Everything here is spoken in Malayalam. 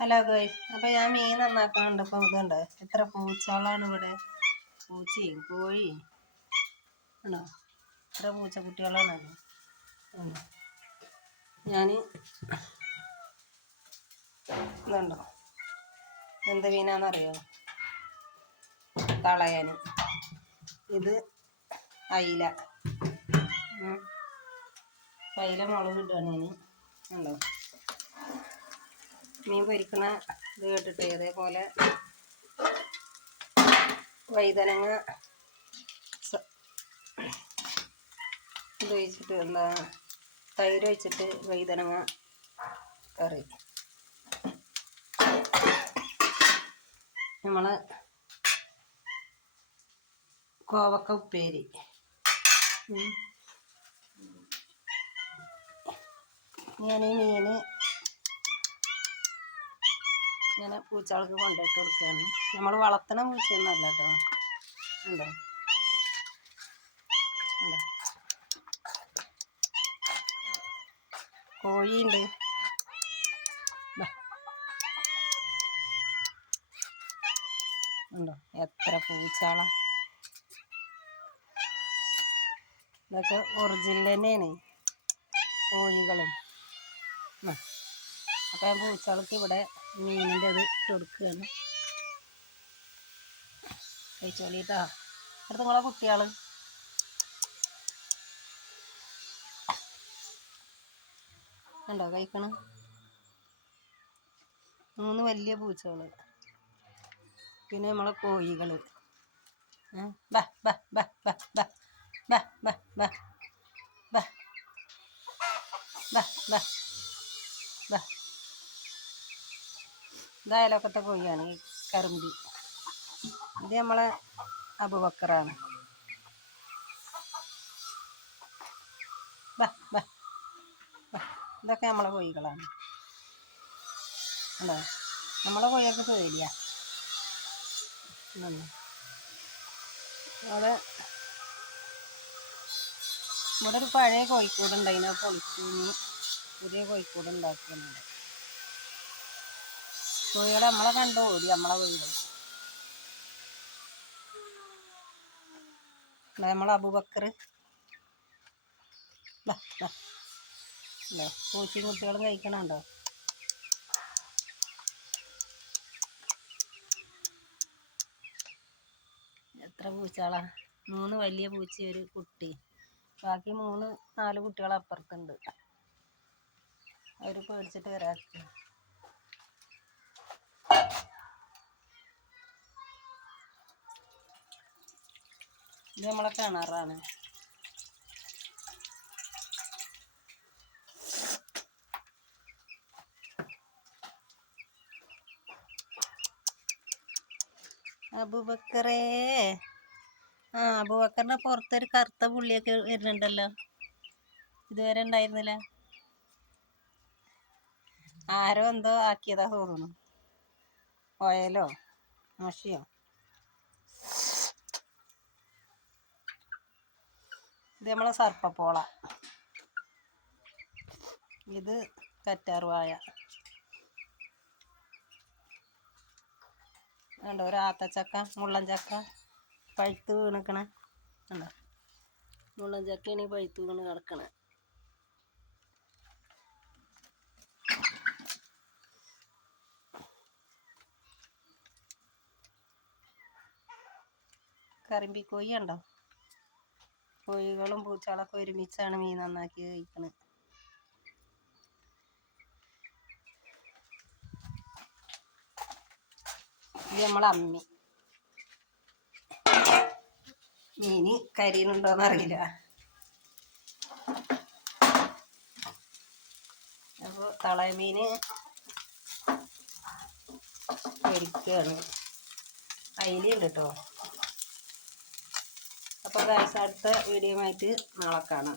ഹലോ ഗൈസ്, അപ്പോൾ ഞാൻ മീൻ നന്നാക്കാനുണ്ട്. അപ്പോൾ ഇതുണ്ട് എത്ര പൂച്ചകളാണ് ഇവിടെ. പൂച്ചയും കോഴിയും ആണോ, എത്ര പൂച്ചക്കുട്ടികളാണ്. ഞാൻ ഇതുണ്ടോ എന്ത് മീനാണെന്നറിയോ? തളയൻ. ഇത് അയില. അയില മുളക് ഇടുകയാണ് ഞാൻ. ഉണ്ടോ മീൻ പൊരിക്കണ ഇത് കേട്ടിട്ട്. അതേപോലെ വഴുതനങ്ങ ഇത് ഒഴിച്ചിട്ട് എന്താ തൈര് ഒഴിച്ചിട്ട് വഴുതനങ്ങ കറി. നമ്മളെ കോവക്ക ഉപ്പേരി. ഞാൻ ഈ മീൻ ഇങ്ങനെ പൂച്ചകൾക്ക് കൊണ്ടുപോയിട്ട് കൊടുക്കുകയാണ്. നമ്മൾ വളർത്തണ പൂച്ചയൊന്നും അല്ല കേട്ടോ. ഉണ്ടോ ഉണ്ടോ, കോഴിയുണ്ട്. ഉണ്ടോ എത്ര പൂച്ചകളാ. ഇതൊക്കെ ഒറിജിനൽ തന്നെയാണ് കോഴികളും. അപ്പം ഞാൻ പൂച്ചകൾക്ക് ഇവിടെ മീനിൻ്റെ അത് കൊടുക്കുകയാണ്. കഴിച്ചോളിട്ടാ. അടുത്ത നിങ്ങളെ കുട്ടികൾ ഉണ്ടോ കഴിക്കണം. 3 വലിയ പൂച്ചകൾ, പിന്നെ നമ്മളെ കോഴികൾ. ഇതായാലൊക്കത്തെ കോഴിയാണ് ഈ കറുമ്പി. ഇത് നമ്മളെ അബൂബക്കറാണ്. ഇതൊക്കെ നമ്മളെ കോഴികളാണ്. ഉണ്ടോ നമ്മളെ കോഴിയൊക്കെ പേടിയാ. അവിടെ ഇവിടെ ഒരു പഴയ കോഴിക്കോടുണ്ട്, അതിനെ പൊളിച്ച് പുതിയ കോഴിക്കോട് ഉണ്ടാക്കുന്നുണ്ട്. കോഴികളെ നമ്മളെ കണ്ടു ഓടി. നമ്മളെ കോഴികൾ നമ്മളെ അബൂബക്കർ. പൂച്ചയും കുട്ടികളും കഴിക്കണുണ്ടോ. എത്ര പൂച്ചകളാ. 3 വലിയ പൂച്ച, ഒരു കുട്ടി. ബാക്കി 3-4 കുട്ടികൾ അപ്പുറത്തുണ്ട്. അവർ പേടിച്ചിട്ട് വരാത്ത. ഇത് നമ്മളെ കിണറാണ്. അബൂബക്കറേ, അബൂബക്കറിന്റെ പുറത്തൊരു കറുത്ത പുള്ളിയൊക്കെ വരുന്നുണ്ടല്ലോ. ഇതുവരെ ഉണ്ടായിരുന്നില്ല. ആരോ എന്തോ ആക്കിയതാ തോന്നുന്നു. ഓയിലോ മഷിയോ. ഇത് നമ്മളെ സർപ്പപ്പോള. ഇത് കറ്റാർവാഴ. ഉണ്ടോ ഒരു ആത്തച്ചക്ക, മുള്ളൻ ചക്ക പഴുത്ത് വീണിക്കണ. ഉണ്ടോ മുള്ളൻ ചക്കയാണ് പഴുത്ത് വീണ് കിടക്കണ. കരിമ്പിക്കോഴി ഉണ്ടോ. കോഴികളും പൂച്ചകളൊക്കെ ഒരുമിച്ചാണ് മീൻ നന്നാക്കി കഴിക്കണത്. ഇത് നമ്മളെ അമ്മി. മീന് കരിയുന്നുണ്ടോന്ന് അറിയില്ല. അപ്പോൾ തളയമീന് പൊരിക്കുകയാണ്. അയിലുണ്ട് കേട്ടോ. അപ്പോൾ അടുത്ത വീഡിയോ ആയിട്ട് നാളെ കാണാം.